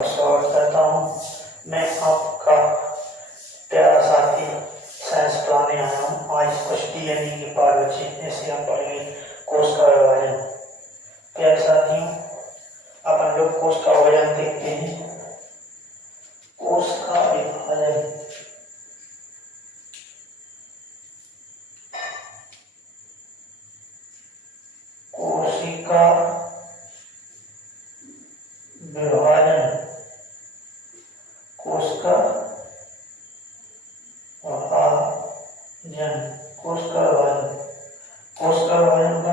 स्वागत करता हूँ। मैं आपका प्यारा साथी साइंस पढ़ाने आया हूँ। आज कुछ डीएनए की पाठ बची, ऐसे हम पढ़ेंगे कोश का विभाजन। प्यारे साथियों, अपन लोग कोश का विभाजन देखते हैं। कोश का विभाजन कोशिका विभाजन कोश का विभाजन कोश का विभाजन कोश का विभाजन का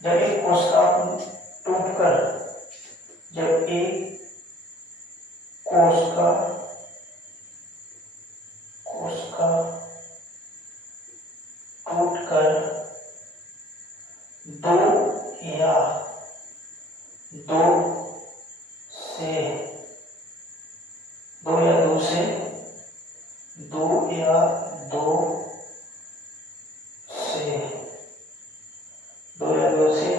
जब एक कोशिका टूटकर जब एक कोशिका टूटकर दो या दो से दो या दो से दो या दो से दो या दो से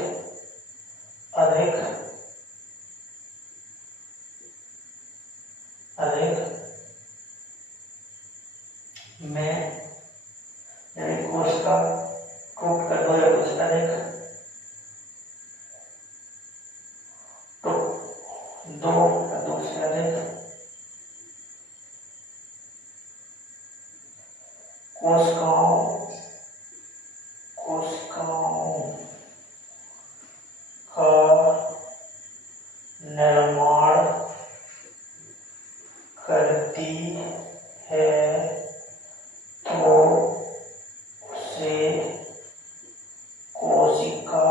अधिक में यानी कोशिका टूटकर दो या दो से अधिक तो दो या दो से अधिक कोशिकाओं का निर्माण करती है तो उसे कोशिका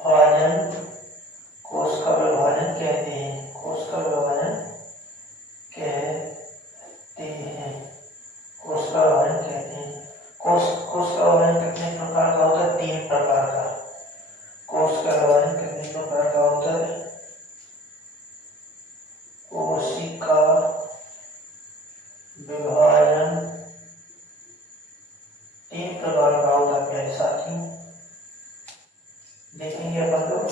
विभाजन कहते हैं। कोशिका विभाजन कहते हैं। कोशिका विभाजन कितने प्रकार का होता है? 3 प्रकार का। कोशिका विभाजन कितने प्रकार का होता है? कोशिका विभाजन 3 प्रकार का होता है प्यारे साथियों। देखेंगे अपन लोग।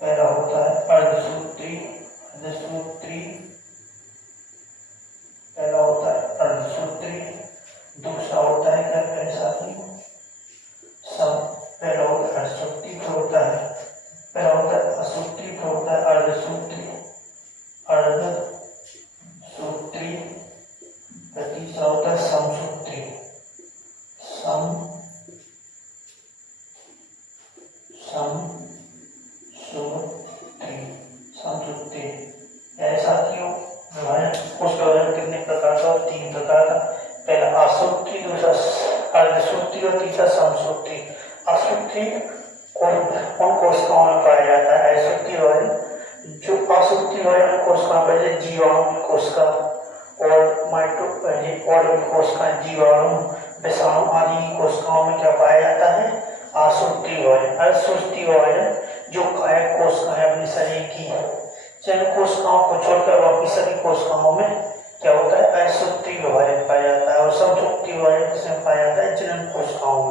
पहला होता है अर्धसूत्री। पहला होता है अर्धसूत्री। दूसरा होता है क्या प्यारे साथियों? पहला होता है अर्धसूत्री, होता है पहला होता है असूत्री, होता है अर्धसूत्री। तीसरा होता है समसूत्री। समसूत्री। ऐसा क्यों? कोशिका विभाजन कितने प्रकार का? 3 प्रकार का। पहला असूत्री, दूसरा अर्धसूत्री और तीसरा समसूत्री। असूत्री उन कोशिकाओं में पाया जाता है। असूत्री विभाजन जो असूत्री विभाजन कोशिकाओं में जीवाणु की कोशिका और कोशिका जीवाणु विषाणु आदि की कोशिकाओं में क्या पाया जाता है? असूत्री विभाजन। असूत्री विभाजन जो कायक कोशिकाएं अपने शरीर की जिन कोशिकाओं को छोड़कर बाकी सभी कोशिकाओं में क्या होता है? असूत्री विभाजन पाया जाता है। और समसूत्री विभाजन किसमें पाया जाता है? जनन कोशिकाओं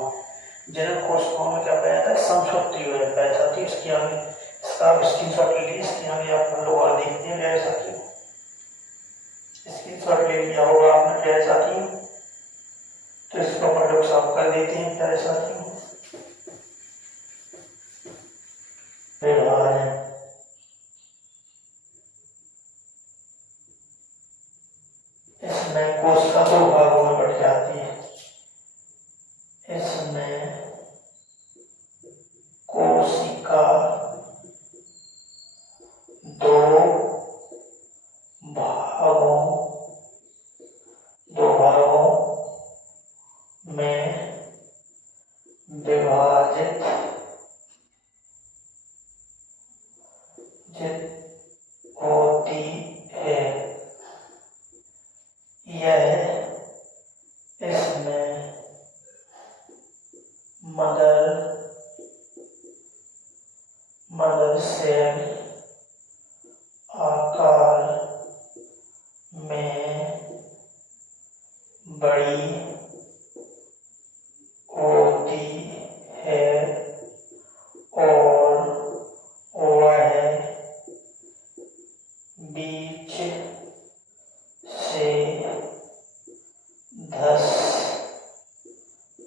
में क्या पाया जाता है? समसूत्री विभाजन पाया जाता है। इसकी आगे इसका स्क्रीनशॉट ले लीजिए। इसकी आगे आप लोग और देखते हैं प्यारे साथियों। स्क्रीनशॉट ले लिया होगा आपने प्यारे साथियों, तो इसको अपन लोग साफ कर देते हैं प्यारे साथियों। विभाजन इसमें कोशिका 2 भागों में बट जाती है। इसमें कोशिका 2 भागों में विभाजित होती है। यह इसमें मदर सेल आकार में बड़ी हो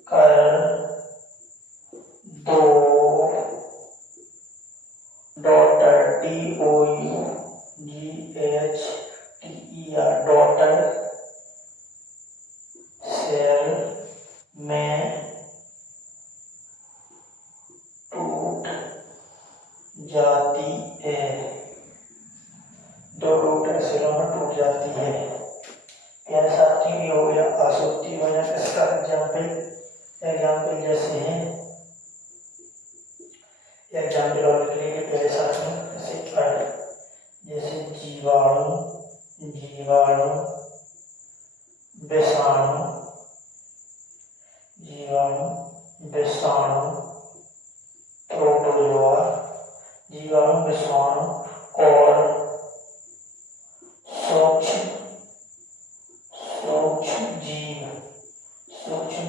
कर दो डॉटर DOUGHTER डॉटर सेल में टूट जाती है। दो डॉटर सेलों में टूट जाती है। प्यारे साथियों, ये हो गया आसुक्ति वजन। इसका एग्जाम्पल जैसे हैं, एग्जाम्पल और के लिए प्यारे साथियों जैसे जीवाणु, विषाणु, प्रोटोजोआ, जीवाणु, विषाणु और सूक्ष्म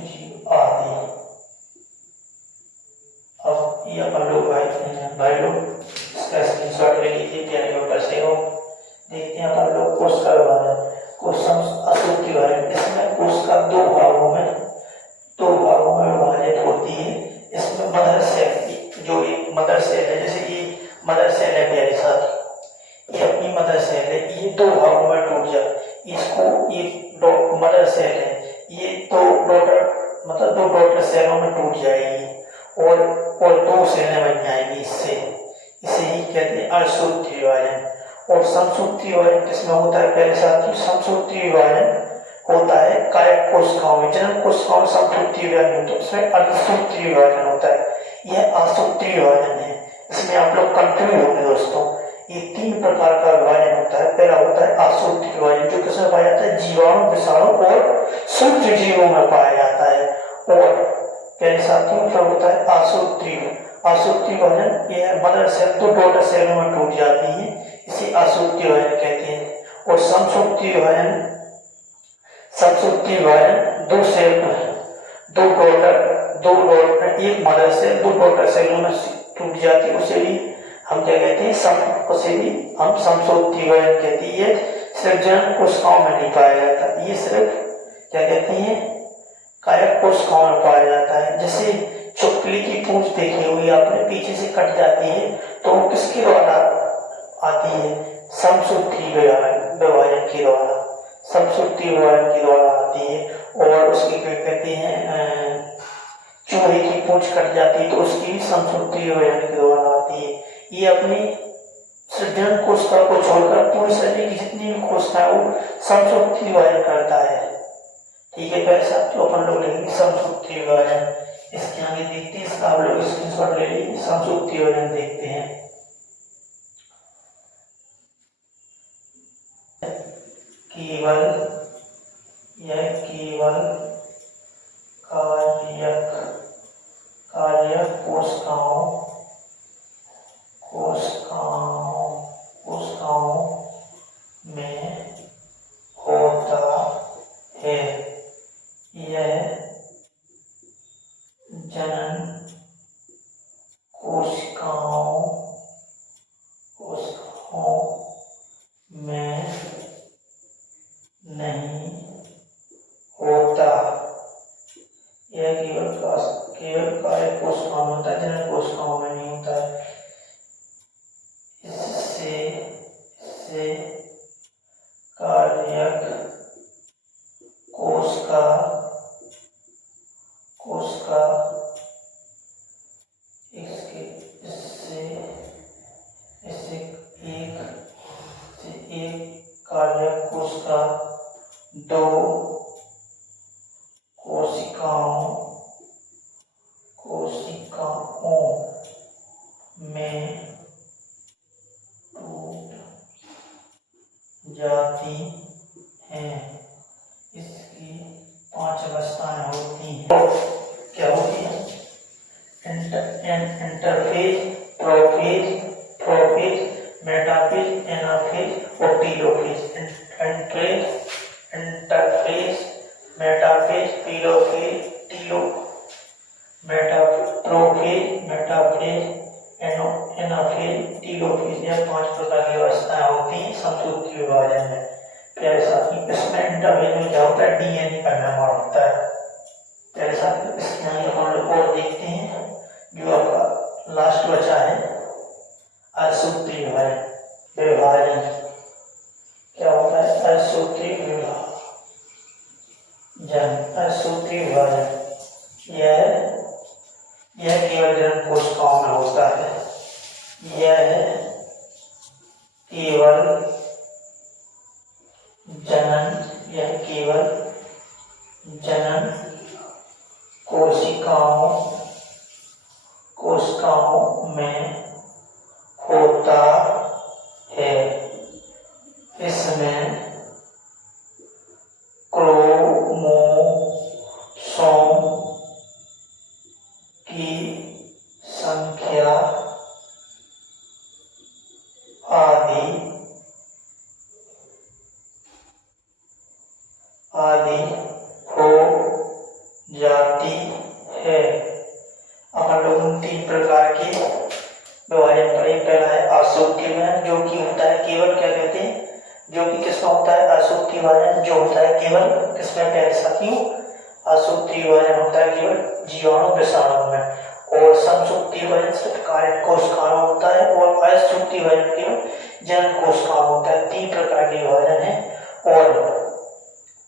जीव आदि। अब ये अपन लोग भाई लोग इसका स्क्रीनशॉट ले लीजिए, प्यारे पेपर से हो। देखते हैं अपन लोग कोष का विभाजन, अशुद्धि विभाजन। इसमें कोष का दो भागों में विभाजित होती है। इसमें मदर सेल, जो एक मदर सेल है, जैसे ये मदर सेल है प्यारे साथ, ये अपनी मदर सेल है, ये दो भागों में टूट जाए। इसको ये मदर सेल है, ये दो डॉटर सेलों में टूट जाएगी और दो सेलें बन जाएंगी। इसे ही कहते हैं अशुद्धि विभाजन। और समसूत्री विभाजन किसमें होता है पहले साथियों? समसूत्री विभाजन होता है कायक कोशिकाओं में। जनन कोशिकाओं में समसूत्री विभाजन होता है, इसमें अर्धसूत्री विभाजन होता है। यह असूत्री विभाजन है। इसमें आप लोग कंफ्यूज होंगे दोस्तों। ये तीन प्रकार का विभाजन होता है। पहला होता है आसूत्री विभाजन, जो किसमें पाया जाता है? जीवाणु, विषाणु और सूक्ष्म जीवों में पाया जाता है। और पहले साथियों क्या होता है? आसूत्री विभाजन, यह मदर सेल तो डॉटर सेलों में टूट जाती है, इसे आसूत्री विभाजन कहते हैं। और समसूत्री विभाजन दो डॉटर, एक मदर सेल दो डॉटर सेलों में टूट जाती है, उसे भी हम क्या कहते हैं? हम समसूत्री विभाजन कहते हैं। ये सिर्फ जनन कोशिकाओं में नहीं पाया जाता, ये सिर्फ क्या कहते हैं? कायक कोशिकाओं में पाया जाता है। जैसे चुपकली की पूंछ देखी हुई आपने, पीछे से कट जाती है, तो वो किसके द्वारा आती है? समसूत्री विभाजन के द्वारा आती है। और उसकी क्या कहते हैं? चूहे की पूंछ कट जाती है, तो उसकी भी समसूत्री विभाजन के द्वारा आती है। ये अपनी जनन कोशिका को छोड़कर पूरे शरीर की जितनी भी कोशिका है वो समसूत्री विभाजन करता है। ठीक है प्यारे साथियों, अपन लोग लेंगे समसूत्री विभाजन। इसके आगे देखते हैं, इसका आप लोग स्क्रीनशॉट ले लीजिए। समसूत्री विभाजन देखते हैं। केवल कार्यक कोशिकाओं में होता है। यह जनन कोशिकाओं में नहीं होता। यह केवल कायक कोशिकाओं में होता है, जनन कोशिकाओं में नहीं होता है। इससे कार्यक कोशिका एक कार्यक कोशिका दो कोशिकाओं में टूट जाती हैं। इसकी 5 अवस्थाएं होती हैं। क्या होती हैं? इंटरफेज, प्रोफेज, मेटाफेज, एनाफेज और telophase. Interphase, metaphase, telophase, prophase, metaphase, anaphase, telophase. यह 5 प्रकार की अवस्थाएं होती हैं समसूत्री विभाजन में। प्यारे साथियों, इसमें इंटरफेज में क्या होता है? डीएनए का निर्माण होता है। ऐसा इसमें आगे हम लोग और देखते हैं जो आपका लास्ट बचा है असूत्री विभाजन। क्या होता है असूत्री विभाजन? असूत्री विभाजन यह केवल जनन कोशिकाओं में होता है। यह केवल जनन कोशिकाओं में होता है। इसमें क्रोमोसोम की संख्या आदि हो जाती है। अपन लोग तीन प्रकार के विभाजन पढ़े। पहला है असूत्री विभाजन जो कि होता है केवल क्या कहते हैं, जो कि किसमें होता है असूत्री विभाजन, जो होता है केवल किसमें प्यारे साथियों, असूत्री विभाजन होता है केवल जीवाणु विषाणु में। और समसूत्री विभाजन सिर्फ कार्य कोशिकाओं में होता है और असूत्री विभाजन केवल जनन कोशिकाओं में होता है। तीन प्रकार के विभाजन है। और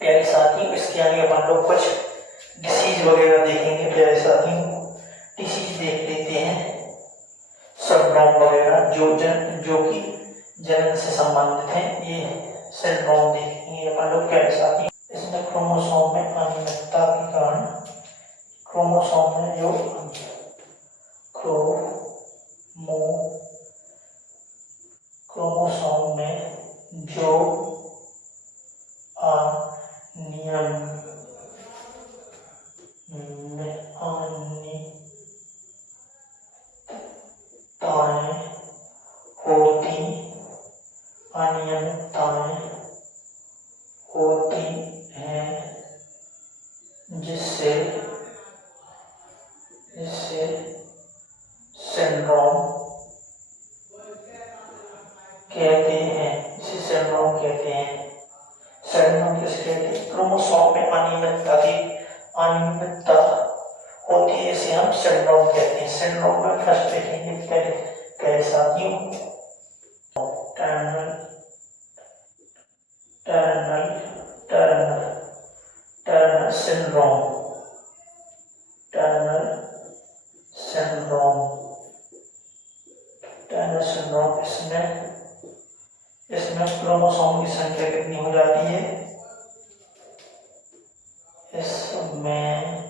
प्यारे साथियों इसके आगे अपन लोग कुछ डिसीज वगैरह देखेंगे। प्यारे साथियों डिसीज देख लेते हैं, सिंड्रोम वगैरह जो कि जनन से संबंधित है। ये सिंड्रोम देखेंगे अपन लोग। प्यारे साथियों इसमें क्रोमोसोम में अनियमितता के कारण क्रोमोसोम में जो क्रोमोसोम में जो अनियमितताएं होती हैं जिससे सिंड्रोम कहते हैं। सिंड्रोम किसे कहते हैं? क्रोमोसोम में अनियमितता होती है, इसे हम सिंड्रोम कहते हैं। सिंड्रोम में फर्स्ट देखेंगे पहले साथियों टर्नर सिंड्रोम। इसमें क्रोमोसोम की संख्या कितनी हो जाती है? इसमें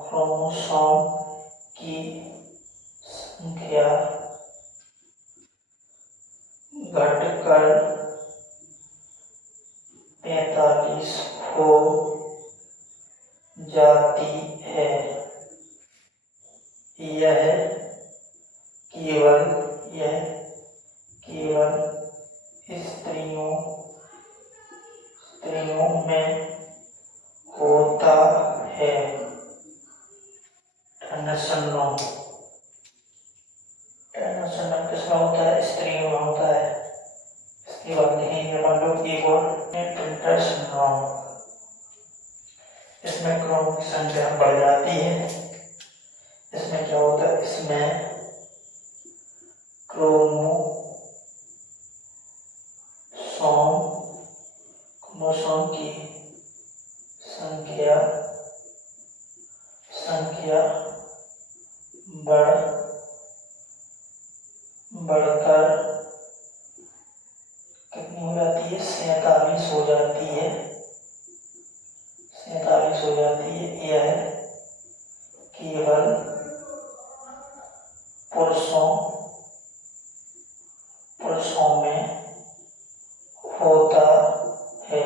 क्रोमोसोम की संख्या घटकर 45 हो जाती है। यह केवल स्त्रियों में होता है। टर्नर सिंड्रोम किसमें होता है? स्त्रियों में होता है। इसके बाद देखेंगे अपन लोग एक और प्रिंटर सिंड्रोम। इसमें क्रोम की संख्या बढ़ जाती है। इसमें क्या होता है? इसमें क्रोमोसोम की संख्या बढ़कर कितनी हो जाती है? 47 हो जाती है। यह केवल पुरुषों में होता है।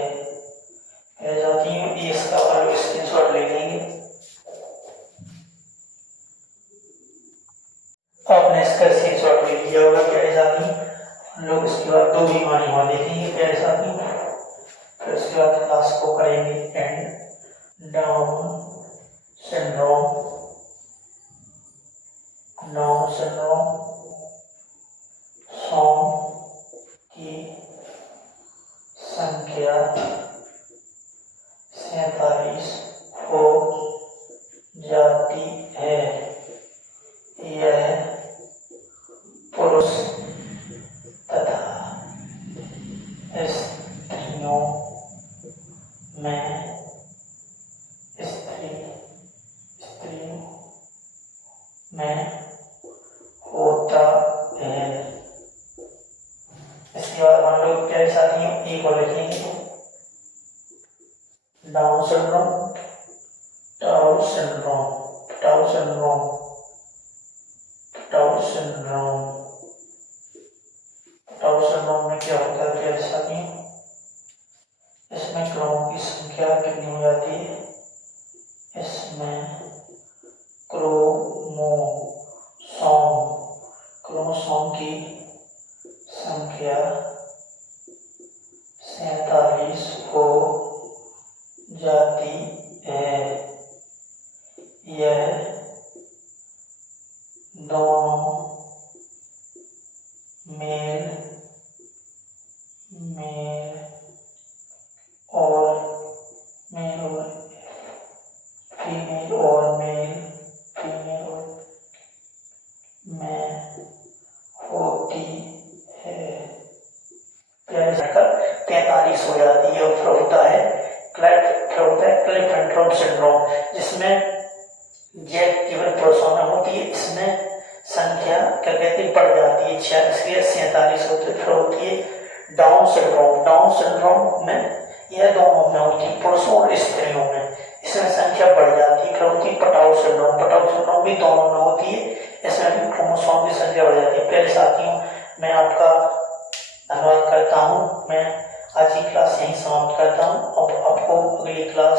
इसका स्क्रीनशॉट ले लेंगे। आपने इसका स्क्रीनशॉट ले लिया होगा प्यारे साथियों। लोग इसके बाद दो बीमारी वहां देखेंगे प्यारे साथियों। फिर उसके बाद क्लास को करेंगे एंड। डाउन सिंड्रोम सॉन्ग की संख्या 47 हो जाती है। यह पुरुष तथा स्त्रियों में होता है। इसके बाद हम लोग प्यारे साथियों एक और लिखेंगे, down syndrome, tau syndrome, tau syndrome, tau syndrome. Tau syndrome में क्या होता है प्यारे साथियों? इसमें क्रोमोसोम की संख्या कितनी हो जाती है? इसमें क्रोमोसोम की संख्या 47 हो जाती है। यह दोनों मेल और फीमेल में होती है। प्यारे जाकर 43 हो जाती है। और फिर होता है क्लिफ्टन सिंड्रोम, जिसमें यह केवल पुरुषों में होती है। इसमें संख्या क्या कहते हैं बढ़ जाती है, 47 होती है। फिर होती है डाउन सिंड्रोम। डाउन सिंड्रोम में यह दोनों में होती है, पुरुषों और स्त्रियों में। इसमें संख्या बढ़ जाती है। फिर होती है पटाउ सिंड्रोम। पटाउ सिंड्रोम भी दोनों में होती है। इसमें भी क्रोमोसोम की संख्या बढ़ जाती है। प्यारे साथियों, मैं आपका धन्यवाद करता हूँ। मैं आज की क्लास यहीं समाप्त करता हूँ। अब आपको अगली क्लास